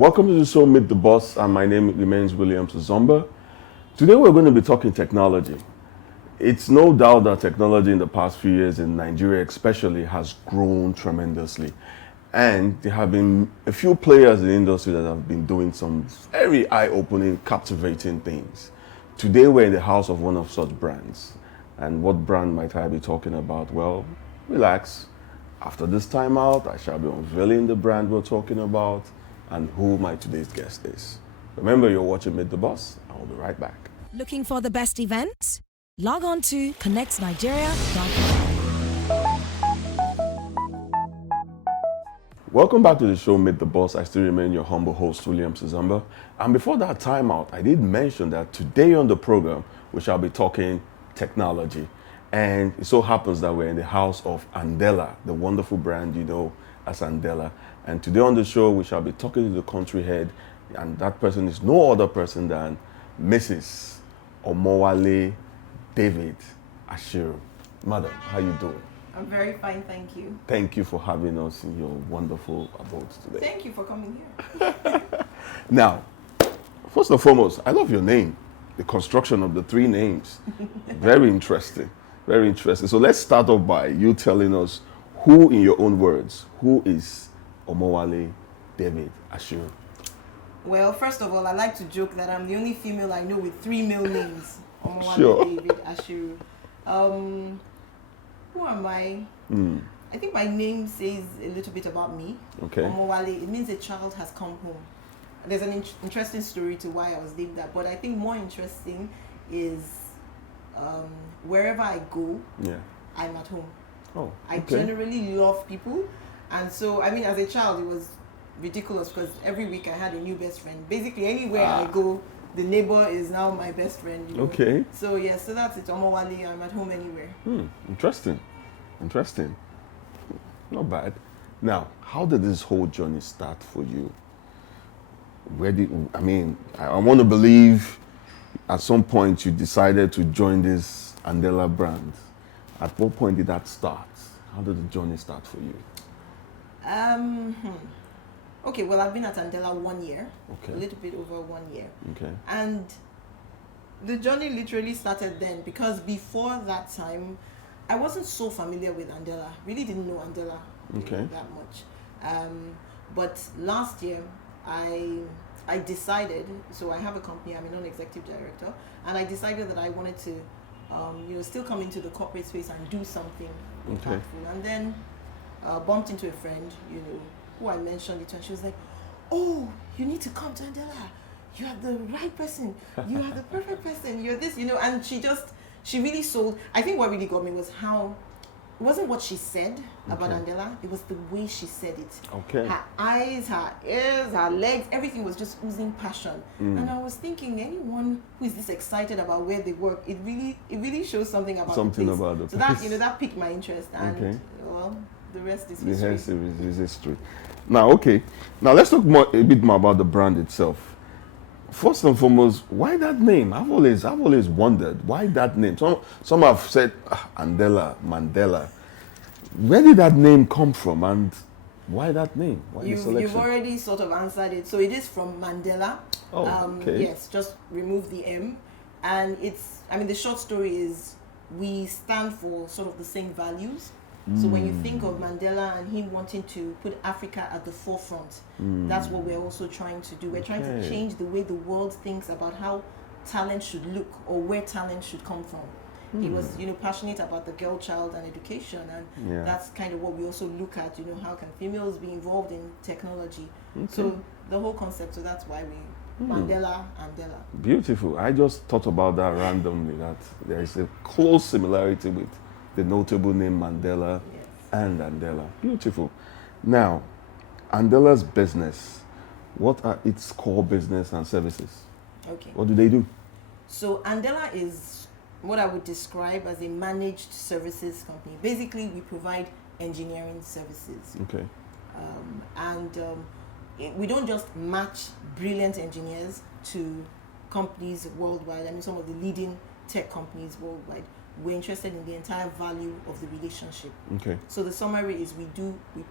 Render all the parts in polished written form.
Welcome to the show, Meet the Boss, and my name remains Williams Zomba. Today we're going to be talking technology. It's no doubt that technology in the past few years in Nigeria especially has grown tremendously. And there have been a few players in the industry that have been doing some very eye-opening, captivating things. Today we're in the house of one of such brands. And what brand might I be talking about? Well, relax. After this time out, I shall be unveiling the brand we're talking about and who my today's guest is. Remember, you're watching Meet the Boss. I will be right back. Looking for the best events? Log on to Connectnigeria.com. Welcome back to the show, Meet the Boss. I still remain your humble host, William Sizamba. And before that time out, I did mention that today on the program, we shall be talking technology. And it so happens that we're in the house of Andela, the wonderful brand you know as Andela. And today on the show, we shall be talking to the country head, and that person is no other person than Mrs. OMOWALE David ASHIRU. Madam, how you doing? I'm very fine, thank you. Thank you for having us in your wonderful abode today. Thank you for coming here. Now, first and foremost, I love your name. The construction of the three names. Very interesting. Very interesting. So let's start off by you telling us who, in your own words, who is OMOWALE David ASHIRU? Well, first of all, I like to joke that I'm the only female I know with three male names. OMOWALE Sure. David ASHIRU. Who am I? I think my name says a little bit about me. Okay. OMOWALE, it means a child has come home. There's an interesting story to why I was named that, but I think more interesting is wherever I go, I'm at home. Oh, I generally love people, and so I mean, as a child, it was ridiculous because every week I had a new best friend. Basically, anywhere I go, the neighbor is now my best friend. You know? Okay. So yeah, so that's it. OMOWALE, I'm at home anywhere. Interesting. Interesting. Not bad. Now, how did this whole journey start for you? I want to believe at some point you decided to join this Andela brand. At what point did that start? How did the journey start for you? Okay, well, I've been at Andela 1 year. Okay. A little bit over 1 year. Okay. And the journey literally started then because before that time, I wasn't so familiar with Andela. Really didn't know Andela that much. But last year, I decided, so I have a company, I'm a non-executive director, and I decided that I wanted to still come into the corporate space and do something impactful. And then bumped into a friend, who I mentioned it to, and she was like, "Oh, you need to come to Andela. You are the right person. You are the perfect person. You're this, and she really sold. I think what really got me was how, it wasn't what she said about Andela, it was the way she said it. Okay. Her eyes, her ears, her legs, everything was just oozing passion. And I was thinking, anyone who is this excited about where they work, it really shows something about the place. About the so place. that piqued my interest, and well, the rest is history. The rest is history. Now, let's talk a bit more about the brand itself. First and foremost, why that name? I've always wondered why that name. Some have said Andela, Mandela. Where did that name come from, and why that name? Why the selection? You've already sort of answered it. So it is from Mandela. Oh, okay. Yes, just remove the M, and the short story is we stand for sort of the same values. So when you think of Mandela and him wanting to put Africa at the forefront, that's what we're also trying to do. We're trying to change the way the world thinks about how talent should look or where talent should come from. He was, passionate about the girl child and education, and that's kind of what we also look at, how can females be involved in technology. So the whole concept, so that's why we Mandela, Andela. Beautiful. I just thought about that randomly, that there is a close similarity with the notable name Mandela and Andela. Beautiful. Now, Andela's business, what are its core business and services? Okay. What do they do? So Andela is what I would describe as a managed services company. Basically, we provide engineering services. Okay. We don't just match brilliant engineers to companies worldwide. Some of the leading tech companies worldwide. We're interested in the entire value of the relationship. Okay. So the summary is we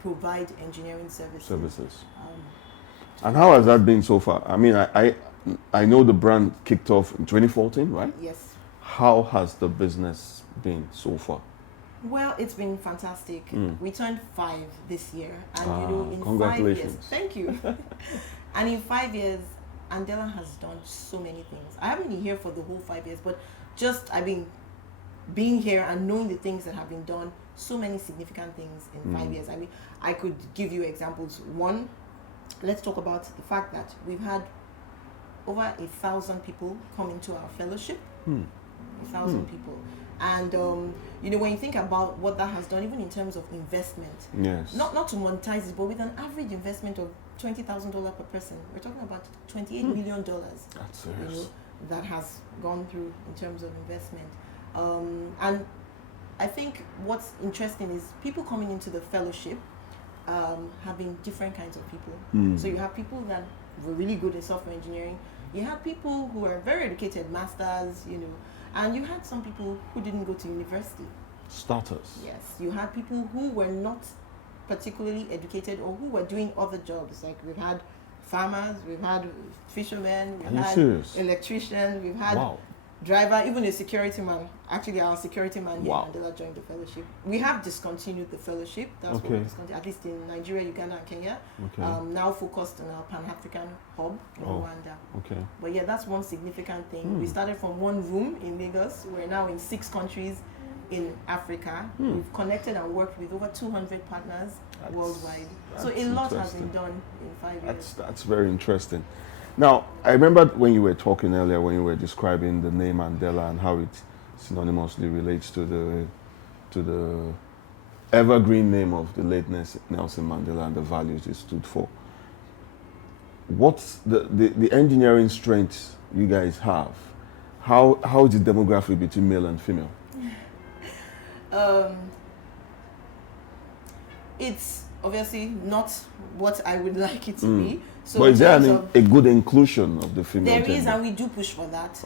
provide engineering services. And how has that been so far? I mean, I know the brand kicked off in 2014, right? Yes. How has the business been so far? Well, it's been fantastic. We turned 5 this year, and in congratulations. 5 years, thank you. And in 5 years, Andela has done so many things. I haven't been here for the whole 5 years, but just being here and knowing the things that have been done, so many significant things in 5 years. I mean, I could give you examples. One, let's talk about the fact that we've had over 1,000 people come into our fellowship. 1,000 people. And when you think about what that has done, even in terms of investment, yes, not to monetize it, but with an average investment of $20,000 per person, we're talking about $28 million. That's serious. That has gone through in terms of investment. And I think what's interesting is people coming into the fellowship have been different kinds of people. So you have people that were really good in software engineering. You have people who are very educated, masters, and you had some people who didn't go to university. Starters. Yes, you had people who were not particularly educated or who were doing other jobs. Like we've had farmers, we've had fishermen, we've had electricians, we've had driver, even a security man. Actually, our security man here in Andela joined the fellowship. We have discontinued the fellowship. That's what we discontinued, at least in Nigeria, Uganda, and Kenya. Now focused on our Pan-African hub in Rwanda. But yeah, that's one significant thing. We started from one room in Lagos. We're now in 6 countries in Africa. We've connected and worked with over 200 partners worldwide. So a lot has been done in 5 years. That's very interesting. Now, I remember when you were talking earlier, when you were describing the name Andela and how it synonymously relates to the evergreen name of the late Nelson Mandela and the values it stood for. What's the engineering strengths you guys have? How is the demographic between male and female? It's obviously not what I would like it to be. So but is there a good inclusion of the female There gender? is, and we do push for that.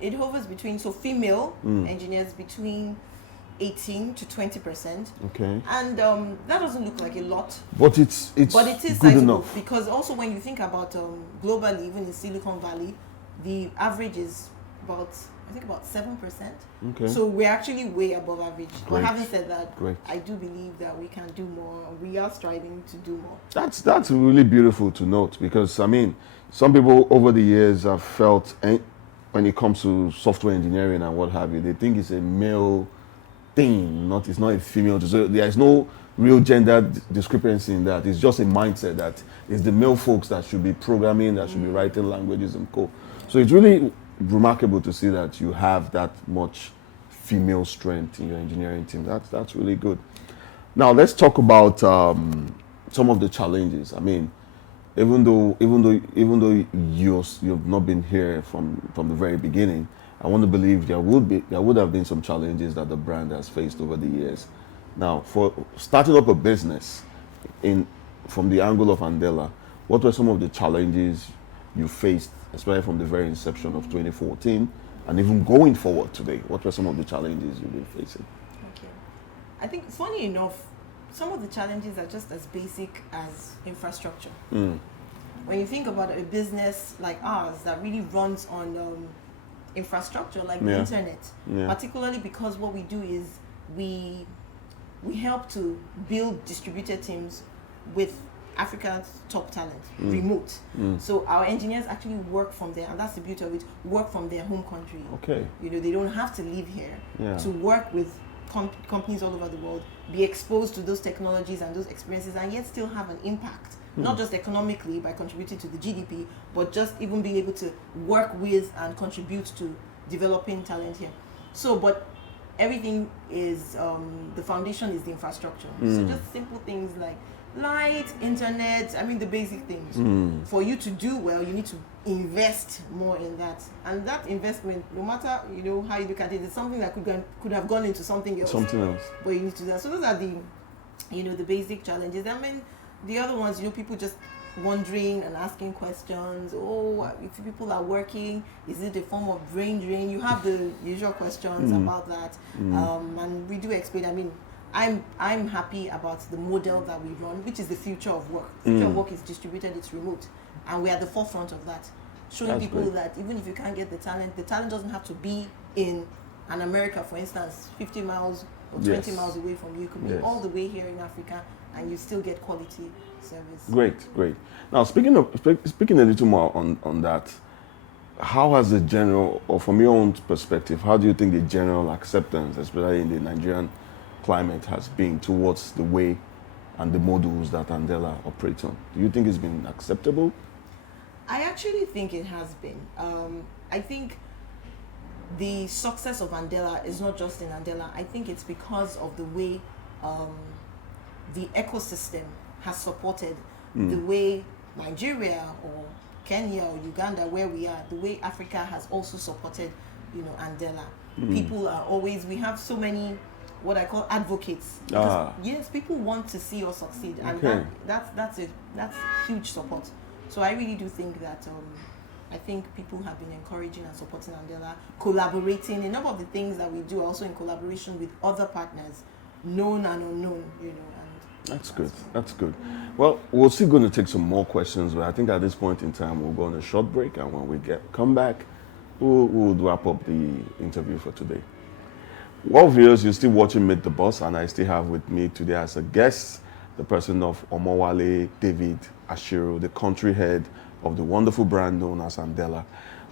It hovers between, female engineers between 18 to 20%. Okay. And that doesn't look like a lot. But it is good sizable enough. Because also when you think about globally, even in Silicon Valley, the average is about 7%. Okay. So we're actually way above average. Great. But having said that, Great. I do believe that we can do more. We are striving to do more. That's really beautiful to note, because I mean, some people over the years have felt when it comes to software engineering and what have you, they think it's a male thing, it's not a female. So there is no real gender discrepancy in that. It's just a mindset that it's the male folks that should be programming, that should be writing languages and code. So it's really remarkable to see that you have that much female strength in your engineering team. That's really good. Now let's talk about some of the challenges. I mean, even though you've not been here from the very beginning, I want to believe there would have been some challenges that the brand has faced over the years. Now, for starting up a business from the angle of Andela, what were some of the challenges you faced, especially from the very inception of 2014, and even going forward today? What were some of the challenges you've been facing? Okay. I think, funny enough, some of the challenges are just as basic as infrastructure. When you think about a business like ours that really runs on infrastructure like the internet, particularly because what we do is we help to build distributed teams with Africa's top talent, remote. So our engineers actually work from there, and that's the beauty of it, work from their home country. Okay. They don't have to live here to work with companies all over the world, be exposed to those technologies and those experiences, and yet still have an impact, not just economically by contributing to the GDP, but just even being able to work with and contribute to developing talent here. So, but everything is, the foundation is the infrastructure. So just simple things like light, internet, the basic things. For you to do well, you need to invest more in that. And that investment, no matter how you look at it, it's something that could have gone into something else. But you need to do that. So those are the basic challenges. The other ones, people just wondering and asking questions. Oh, if people are working, is it a form of brain drain? You have the usual questions about that. And we do explain, I'm happy about the model that we run, which is the future of work. The future of work is distributed, it's remote, and we're at the forefront of that, showing That's people great. that even if you can't get the talent doesn't have to be in an America, for instance, 50 miles or 20 Yes. miles away from you. It could be Yes. all the way here in Africa, and you still get quality service. Great. Now, speaking a little more on that, how has the general, or from your own perspective, how do you think the general acceptance, especially in the Nigerian climate, has been towards the way and the models that Andela operates on? Do you think it's been acceptable? I actually think it has been. I think the success of Andela is not just in Andela. I think it's because of the way the ecosystem has supported the way Nigeria or Kenya or Uganda, where we are, the way Africa has also supported, Andela. People are always, we have so many what I call advocates. Because, yes, people want to see us succeed, and Okay. that's huge support. So I really do think that I think people have been encouraging and supporting Andela, collaborating. A number of the things that we do are also in collaboration with other partners, known and unknown, and That's good. Well, we're still going to take some more questions, but I think at this point in time we'll go on a short break, and when we come back, we'll wrap up the interview for today. Well, viewers, you're still watching Meet the Boss, and I still have with me today as a guest the person of OMOWALE, David ASHIRU, the country head of the wonderful brand known as Andela.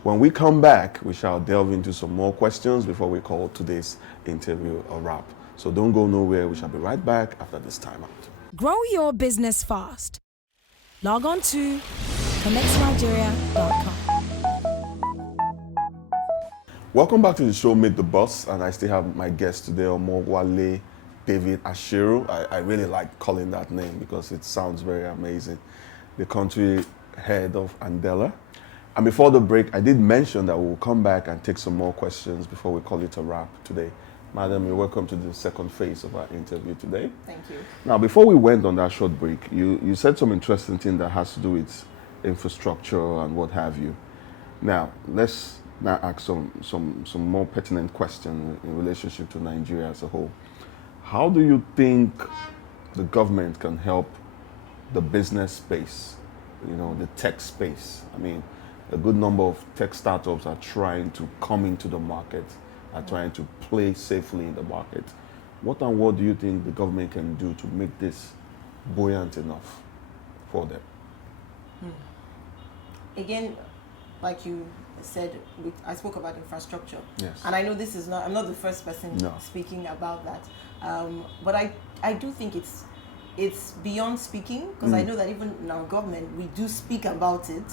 When we come back, we shall delve into some more questions before we call today's interview a wrap. So don't go nowhere. We shall be right back after this timeout. Grow your business fast. Log on to Connectnigeria.com. Welcome back to the show, Meet the Boss, and I still have my guest today, OMOWALE, David ASHIRU. I really like calling that name because it sounds very amazing. The country head of Andela. And before the break, I did mention that we'll come back and take some more questions before we call it a wrap today. Madam, you're welcome to the second phase of our interview today. Thank you. Now, before we went on that short break, you said some interesting thing that has to do with infrastructure and what have you. Now, let's now ask some more pertinent questions in relationship to Nigeria as a whole. How do you think the government can help the business space, the tech space? I mean, a good number of tech startups are trying to come into the market, are trying to play safely in the market. What do you think the government can do to make this buoyant enough for them? Again, like you said, I spoke about infrastructure. Yes. And I know I'm not the first person speaking about that. But I do think it's beyond speaking, because I know that even in our government, we do speak about it.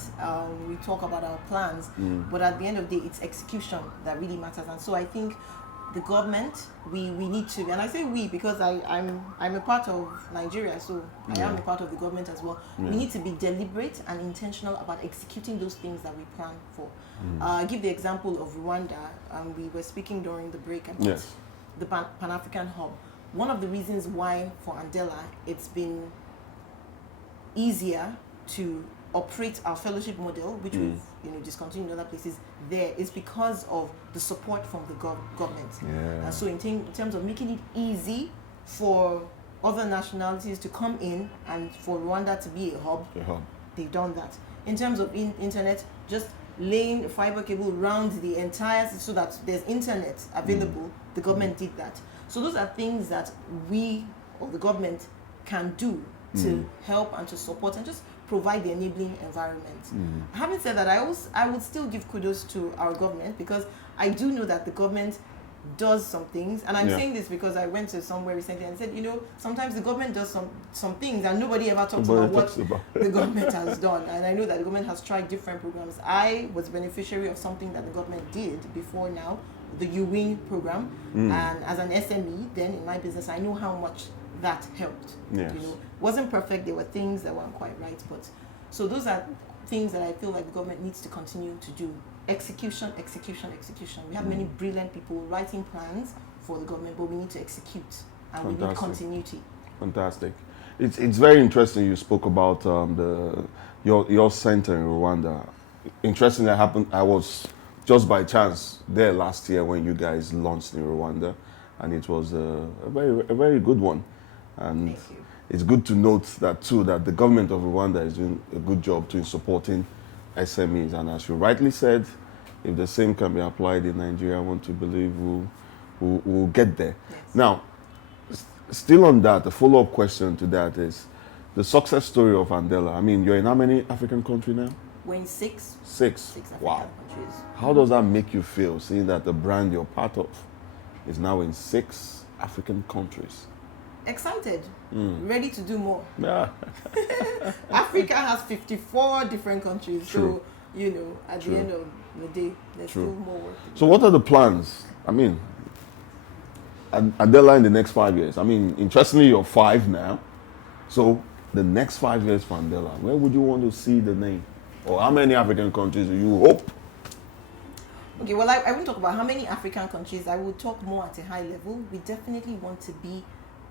We talk about our plans, but at the end of the day, it's execution that really matters. And so I think the government, we need to, and I say we because I'm a part of Nigeria, so I am a part of the government as well. We need to be deliberate and intentional about executing those things that we plan for. I give the example of Rwanda. We were speaking during the break about the Pan-African Hub. One of the reasons why for Andela it's been easier to operate our fellowship model, which we've discontinued in other places, there is because of the support from the government. So in terms of making it easy for other nationalities to come in and for Rwanda to be a hub, they've done that. In terms of internet, just laying a fiber cable around the entire so that there's internet available, the government did that. So those are things that we or the government can do to help and to support and just provide the enabling environment. Having said that, I would still give kudos to our government, because I do know that the government does some things, and I'm saying this because I went to somewhere recently and said, sometimes the government does some things and nobody ever talks about what the government has done. And I know that the government has tried different programs. I was a beneficiary of something that the government did before now, the UWIN program, and as an SME then in my business, I know how much that helped. Wasn't perfect, there were things that weren't quite right, but so those are things that I feel like the government needs to continue to do. Execution. We have many brilliant people writing plans for the government, but we need to execute, and we need continuity. Fantastic. It's very interesting you spoke about your center in Rwanda. Interesting that happened. I was just by chance there last year when you guys launched in Rwanda, and it was a very good one. And Thank you. it's good to note that too, that the government of Rwanda is doing a good job in supporting SMEs. And as you rightly said, if the same can be applied in Nigeria, I want to believe we'll get there. Yes. Now, still on that, the follow-up question to that is the success story of Andela. I mean, you're in how many African countries now? We're in six. 6. 6 African Wow. countries. How does that make you feel, seeing that the brand you're part of is now in 6 African countries? Excited, ready to do more. Yeah. Africa has 54 different countries, True. so you know, at True. the end of the day, there's True. still more work. So what are the plans? I mean, Andela in the next 5 years. I mean, interestingly, you're 5 now. So the next 5 years for Andela, where would you want to see the name? Or how many African countries do you hope? Okay, well, I won't talk about how many African countries. I will talk more at a high level. We definitely want to be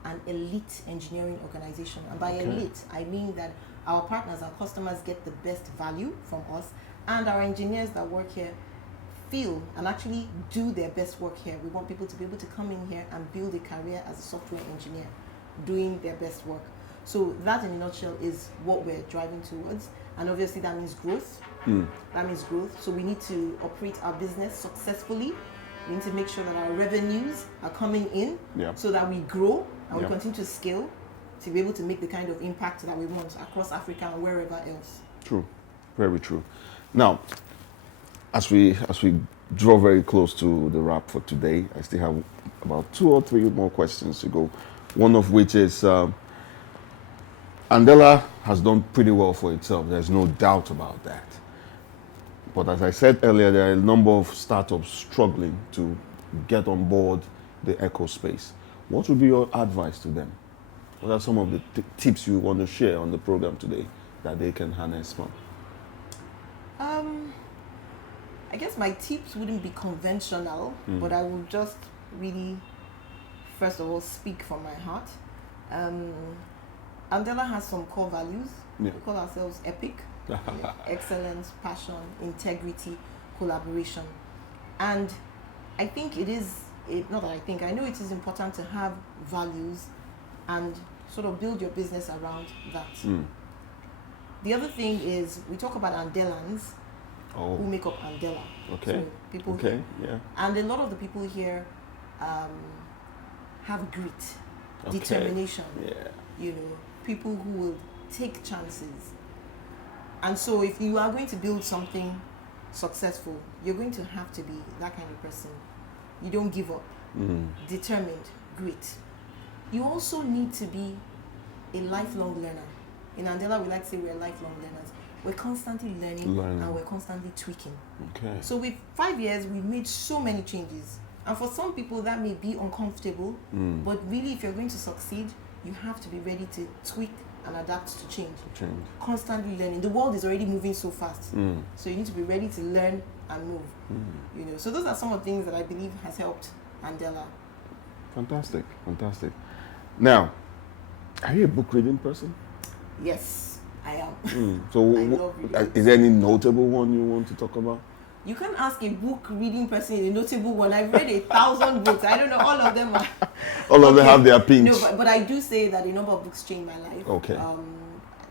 an elite engineering organization. And by Okay. elite, I mean that our partners, our customers get the best value from us, and our engineers that work here feel and actually do their best work here. We want people to be able to come in here and build a career as a software engineer, doing their best work. So that in a nutshell is what we're driving towards. And obviously that means growth. That means growth. So we need to operate our business successfully. We need to make sure that our revenues are coming in Yeah. so that we grow and Yeah. we continue to scale to be able to make the kind of impact that we want across Africa and wherever else. True, very true. Now, as we draw very close to the wrap for today, I still have about 2 or 3 more questions to go. One of which is, Andela has done pretty well for itself. There's no doubt about that. But as I said earlier, there are a number of startups struggling to get on board the eco space. What would be your advice to them? What are some of the tips you want to share on the program today that they can harness from? I guess my tips wouldn't be conventional, but I will just really, first of all, speak from my heart. Andela has some core values. Yeah. We call ourselves EPIC. You know, excellence, passion, integrity, collaboration. And I think I know it is important to have values and sort of build your business around that. The other thing is we talk about Andelans who make up Andela. Okay. So people Okay. here. Yeah. And a lot of the people here have grit, Okay. determination. Yeah. You know, people who will take chances. And so if you are going to build something successful, you're going to have to be that kind of person. You don't give up, determined, grit. You also need to be a lifelong learner. In Andela, we like to say we're lifelong learners. We're constantly learning. And we're constantly tweaking. Okay. So with 5 years, we've made so many changes. And for some people, that may be uncomfortable. But really, if you're going to succeed, you have to be ready to tweak and adapt to change. Constantly learning. The world is already moving so fast. So you need to be ready to learn and move. You know. So those are some of the things that I believe has helped Andela. Fantastic. Fantastic. Now, are you a book reading person? Yes, I am. So, I love reading. is there any notable one you want to talk about? You can ask a book reading person a notable one. I've read 1,000 books. I don't know, all of them are... All of them have their pinch. No, but I do say that a number of books changed my life. Okay.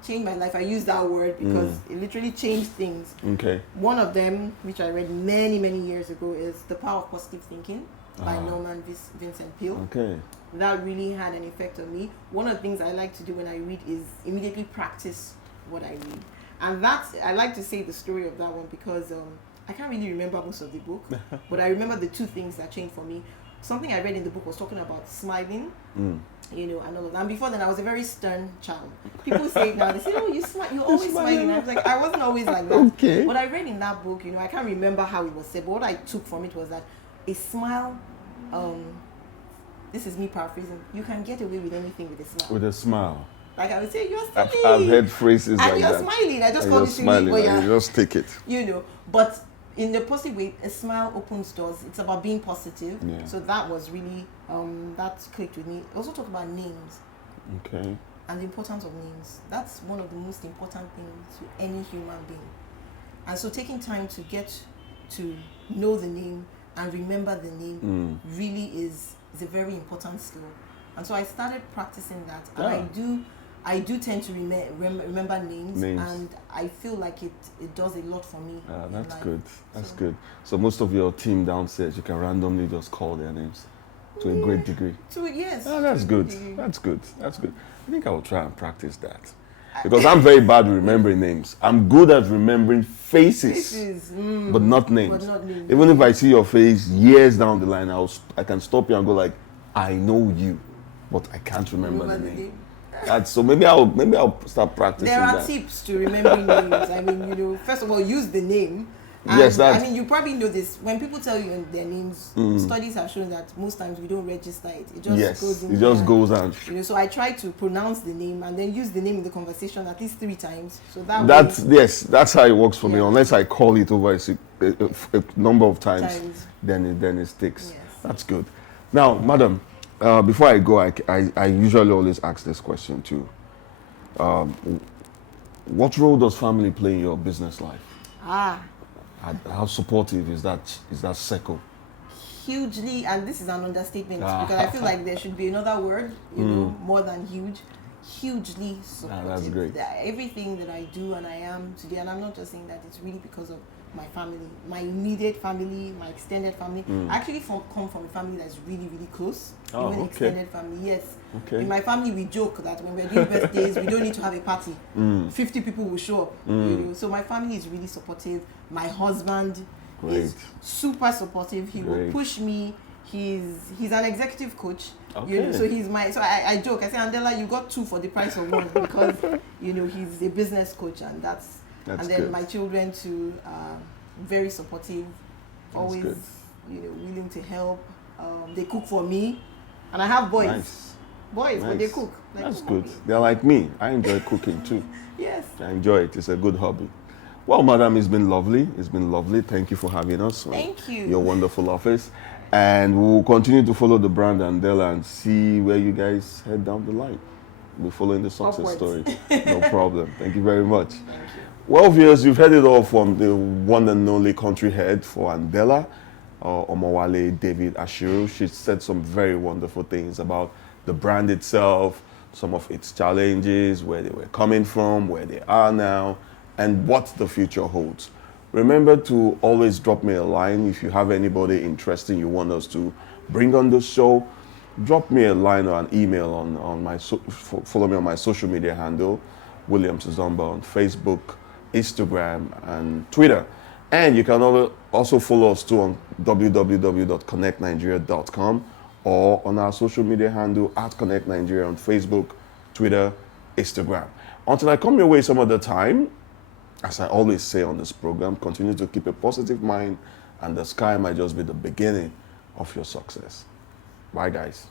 Changed my life. I use that word because it literally changed things. Okay. One of them, which I read many, many years ago, is The Power of Positive Thinking by Norman Vincent Peale. Okay. That really had an effect on me. One of the things I like to do when I read is immediately practice what I read. And I like to say the story of that one because I can't really remember most of the book, but I remember the 2 things that changed for me. Something I read in the book was talking about smiling, you know, and all of that. And before then, I was a very stern child. People say it now, they say, "Oh, you smile, you're always smiling." I was like, I wasn't always like that. Okay. What I read in that book, you know, I can't remember how it was said, but what I took from it was that a smile, this is me paraphrasing, you can get away with anything with a smile. With a smile. Like I would say, you're smiling. I've heard phrases like and you're that. smiling. I just And call you're it smiling. silly, And you just take it. you know, but in a positive way, a smile opens doors. It's about being positive. Yeah. So that was really, that clicked with me. I also talk about names Okay. and the importance of names. That's one of the most important things to any human being. And so taking time to get to know the name and remember the name really is is a very important skill. And so I started practicing that. And Yeah. I do tend to remember names, and I feel like it does a lot for me. That's good. That's good. So most of your team downstairs, you can randomly just call their names to a great degree. Yes. Oh, that's good. That's good. That's good. I think I will try and practice that. Because I'm very bad at remembering names. I'm good at remembering faces, but not names. Even if I see your face years down the line, I can stop you and go like, I know you, but I can't remember the name. So maybe I'll start practicing that. There are that. Tips to remembering names. I mean, first of all, use the name. And yes, I mean, you probably know this. When people tell you their names, studies have shown that most times we don't register it. It just goes in. It just goes and. So I try to pronounce the name and then use the name in the conversation at least 3 times. So that's how it works for me. Unless I call it over a number of times. Then it sticks. Yes. That's good. Now, madam, before I go, I usually always ask this question too. What role does family play in your business life? How supportive is that circle? Hugely, and this is an understatement because I feel like there should be another word, more than huge. Hugely supportive. That's great. Everything that I do and I am today, and I'm not just saying that, it's really because of my family, my immediate family, my extended family. I actually come from a family that's really, really close. Even extended family, yes. Okay. In my family, we joke that when we're doing birthdays, we don't need to have a party. 50 people will show up. So my family is really supportive. My husband is super supportive. He will push me. He's an executive coach. So I joke. I say, Andela, you got 2 for the price of 1 because he's a business coach, and that's and then good. My children too are very supportive, always willing to help. They cook for me, and I have boys. But they cook. That's good. They're like me. I enjoy cooking too. Yes. I enjoy it. It's a good hobby. Well, madam, it's been lovely. It's been lovely. Thank you for having us. Thank you. Your wonderful office. And we'll continue to follow the brand Andela and see where you guys head down the line. We're following the success story. No problem. Thank you very much. Thank you. Well, viewers, you've heard it all from the one and only country head for Andela, OMOWALE, David ASHIRU. She said some very wonderful things about the brand itself, some of its challenges, where they were coming from, where they are now, and what the future holds. Remember to always drop me a line if you have anybody interesting you want us to bring on the show. Drop me a line or an email on my follow me on my social media handle, William Zomba, on Facebook, Instagram, and Twitter. And you can also follow us too on www.connectnigeria.com or on our social media handle @ConnectNigeria on Facebook, Twitter, Instagram. Until I come your way some other time, as I always say on this program, continue to keep a positive mind, and the sky might just be the beginning of your success. Bye, guys.